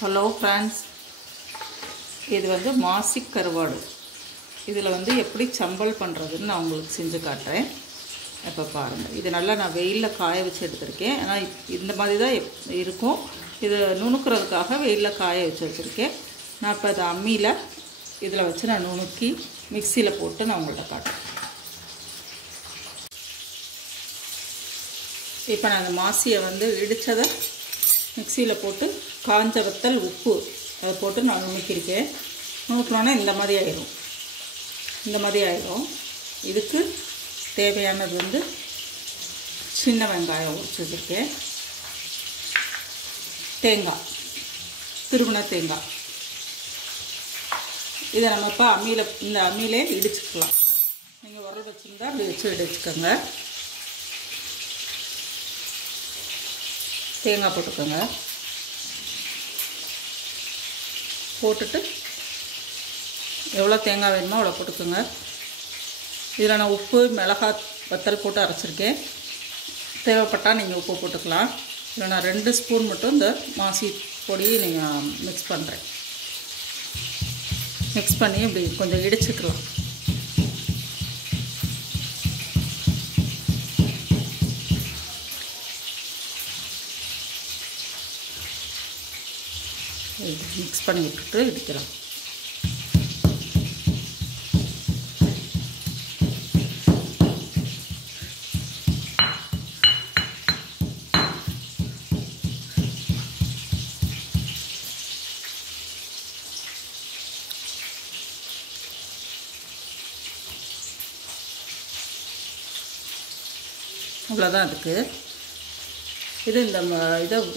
Hello friends, இது வந்து மாசி கருவாடு. இதில் வந்து எப்படி சம்பல் பண்ணுறதுன்னு நான் உங்களுக்கு செஞ்சு காட்டுறேன். இப்போ பாருங்கள், இது நல்லா நான் வெயிலில் காய வச்சு எடுத்திருக்கேன். ஆனால் இந்த மாதிரி தான் இருக்கும். இது நுணுக்கிறதுக்காக வெயிலில் காய வச்சுருக்கேன். நான் இப்போ அதை அம்மியில் இதில் வச்சு நான் நுணுக்கி மிக்சியில் போட்டு நான் உங்கள்கிட்ட காட்டுறேன். இப்போ நான் அந்த மாசியை வந்து இடித்ததை மிக்சியில் போட்டு காஞ்ச வத்தல் உப்பு அதை போட்டு நான் நுணுக்கியிருக்கேன். நுணுக்கினோன்னா இந்த மாதிரி ஆயிரும். இதுக்கு தேவையானது வந்து சின்ன வெங்காயம் உரிச்சு வச்சுருக்கேன், தேங்காய், திருவின தேங்காய். இதை நம்ம இப்போ இந்த அம்மியிலே இடிச்சுக்கலாம். நீங்கள் உரல் வச்சுருந்தா அப்படி வச்சு இடிச்சுக்கோங்க. தேங்காய் போட்டுக்கோங்க. போட்டுட்டு எவ்வளோ தேங்காய் வேணுமோ அவ்வளோ போட்டுக்கோங்க. இதில் நான் உப்பு, மிளகாய், வத்தல் போட்டு அரைச்சிருக்கேன். தேவைப்பட்டால் நீங்கள் உப்பு போட்டுக்கலாம். இதில் நான் 2 ஸ்பூன் மட்டும் இந்த மாசி பொடியை நீங்கள் மிக்ஸ் பண்ணுறேன். மிக்ஸ் பண்ணி இப்படி கொஞ்சம் இடிச்சுக்கலாம். மிக்ஸ் பண்ணி விட்டுட்டு இடிக்கலாம். அவ்வளோதான் அதுக்கு. இதை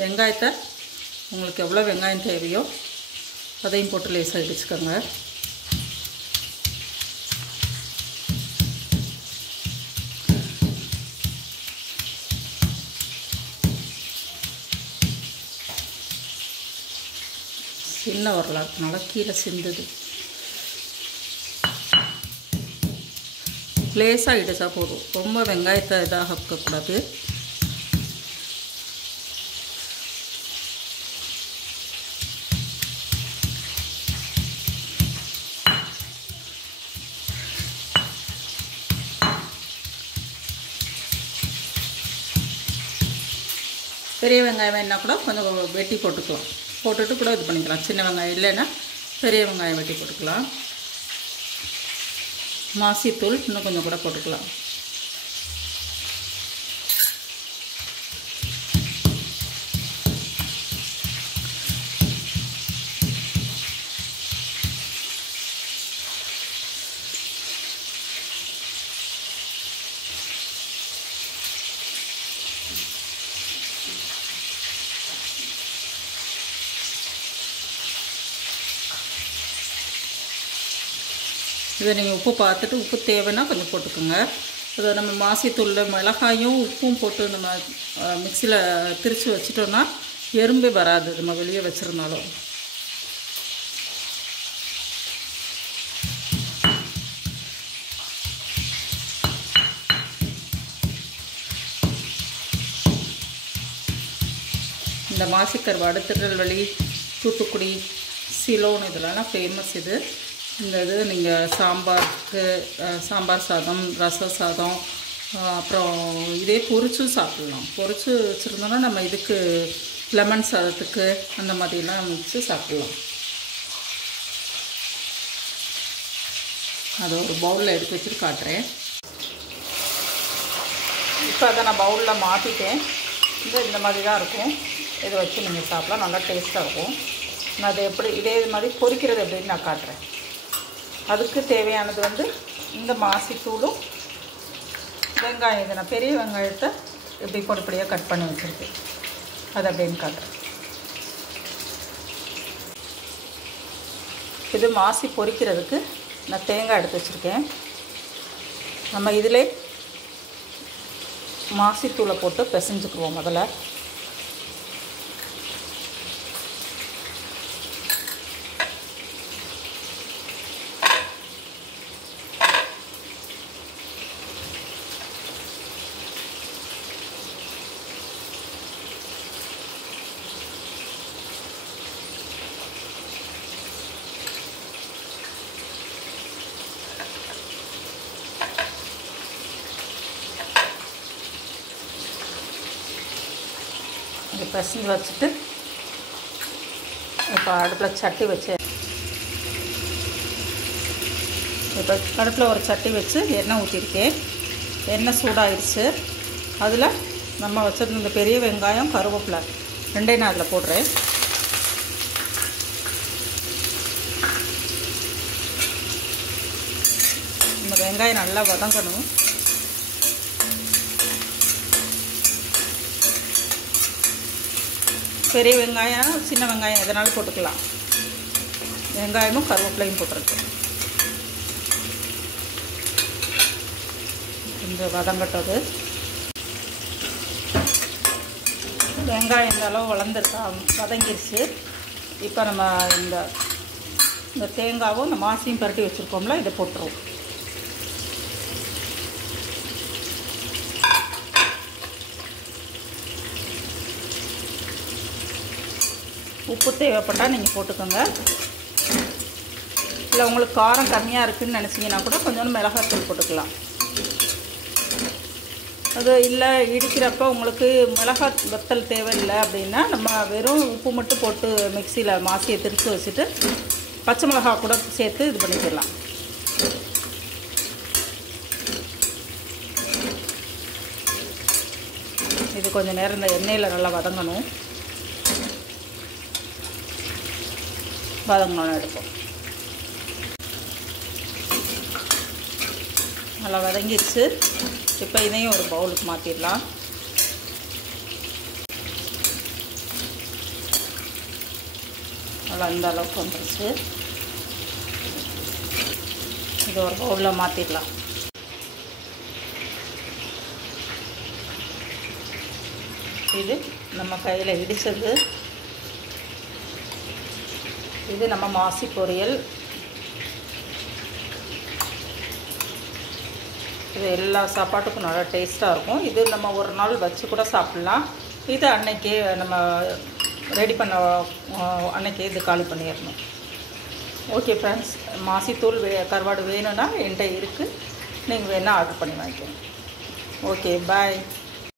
வெங்காயத்தை உங்களுக்கு எவ்வளோ வெங்காயம் தேவையோ அதையும் போட்டு லேசாக இடிச்சுக்கோங்க. சின்ன உரலாக இருக்கனால கீழே சிந்துது. லேசாக இடிச்சா போதும், ரொம்ப வெங்காயத்தை இதாக இருக்கக்கூடாது. பெரிய வெங்காயம் வேணா கூட கொஞ்சம் வெட்டி போட்டுக்கலாம். போட்டுட்டு கூட இது பண்ணிக்கலாம். சின்ன வெங்காயம் இல்லைன்னா பெரிய வெங்காயம் வெட்டி போட்டுக்கலாம். மாசித்தூள் இன்னும் கொஞ்சம் கூட போட்டுக்கலாம். இதை நீங்கள் உப்பு பார்த்துட்டு உப்பு தேவைன்னா கொஞ்சம் போட்டுக்கோங்க. அதை நம்ம மாசித்தூளில் மிளகாயும் உப்பும் போட்டு நம்ம மிக்சியில் திரித்து வச்சிட்டோன்னா எறும்பே வராது, நம்ம வெளியே வச்சுருந்தாலும். இந்த மாசிக்கருவாடு திருநெல்வேலி, தூத்துக்குடி, சிலோன் இதெல்லாம் ஃபேமஸ். இந்த இது நீங்கள் சாம்பாருக்கு, சாம்பார் சாதம், ரச சாதம், அப்புறம் இதே பொரிச்சும் சாப்பிட்லாம். பொரிச்சு வச்சுருந்தோன்னா நம்ம இதுக்கு லெமன் சாதத்துக்கு அந்த மாதிரிலாம் வச்சு சாப்பிட்லாம். அதை ஒரு பவுலில் எடுத்து வச்சுட்டு காட்டுறேன். இப்போ அதை நான் பவுலில் மாற்றிட்டேன். இந்த மாதிரி தான் இருக்கும். இதை வச்சு நீங்கள் சாப்பிட்லாம், நல்லா டேஸ்ட்டாக இருக்கும். நான் அதை எப்படி இதே மாதிரி பொரிக்கிறது எப்படின்னு நான் காட்டுறேன். அதுக்கு தேவையானது வந்து இந்த மாசித்தூளும் வெங்காயம். இதை நான் பெரிய வெங்காயத்தை இப்படி பொடிப்படியாக கட் பண்ணி வச்சுருக்கேன். அது அப்படின்னு காட்டுறேன். இது மாசி பொரிக்கிறதுக்கு நான் தேங்காய் எடுத்து வச்சுருக்கேன். நம்ம இதிலே மாசித்தூளை போட்டு பிசைஞ்சுக்குவோம் முதல்ல. பிசைஞ்சு வச்சுட்டு இப்போ அடுப்பில் சட்டி வச்சு இப்போ அடுப்பில் ஒரு சட்டி வச்சு எண்ணெய் ஊற்றிருக்கேன். எண்ணெய் சூடாகிடுச்சு. அதில் நம்ம வச்சுருந்த இந்த பெரிய வெங்காயம் கருவேப்பிலை ரெண்டையும் நான் அதில் போடுறேன். இந்த வெங்காயம் நல்லா வதங்கணும். பெரிய வெங்காயம் சின்ன வெங்காயம் எதனாலும் போட்டுக்கலாம். வெங்காயமும் கருவேப்பிலையும் போட்டிருக்கேன். கொஞ்சம் வதங்கட்டது. வெங்காயம் இந்த அளவு வளர்ந்துருக்கா வதங்கிருச்சு. இப்போ நம்ம இந்த தேங்காவும் இந்த மாசியும் பரட்டி வச்சுருக்கோம்ல இதை போட்டுருவோம். உப்பு தேவைப்பட்டால் நீங்கள் போட்டுக்கோங்க. இல்லை உங்களுக்கு காரம் கம்மியாக இருக்குதுன்னு நினச்சிங்கன்னா கூட கொஞ்சோண்டு மிளகாத்தூள் போட்டுக்கலாம். அது இல்லை இடிக்கிறப்ப உங்களுக்கு மிளகாய் வத்தல் தேவையில்லை அப்படின்னா நம்ம வெறும் உப்பு மட்டும் போட்டு மிக்சியில் மாசியை திரித்து வச்சுட்டு பச்சை மிளகா கூட சேர்த்து இது பண்ணிக்கலாம். இது கொஞ்சம் நேரம் இந்த எண்ணெயில் நல்லா வதங்கணும். வதங்கணும் எடுப்போம். நல்லா வதங்கிடுச்சு. இப்போ இதையும் ஒரு பவுலுக்கு மாற்றிடலாம். நல்லா இந்த அளவுக்கு வந்துருச்சு. இது ஒரு பவுலில் மாற்றிடலாம். இது நம்ம கையில் இடித்தது. இது நம்ம மாசி பொரியல். இது எல்லா சாப்பாட்டுக்கும் நல்லா டேஸ்ட்டாக இருக்கும். இது நம்ம ஒரு நாள் வச்சு கூட சாப்பிட்லாம். இது அன்னைக்கே நம்ம ரெடி பண்ண அன்னைக்கே இது காலி பண்ணிடணும். ஓகே ஃப்ரெண்ட்ஸ், மாசித்தூள் கருவாடு வேணும்னா என்கிட்ட இருக்குது. நீங்கள் வேணால் ஆர்டர் பண்ணி வாங்கிக்கோங்க. Okay bye.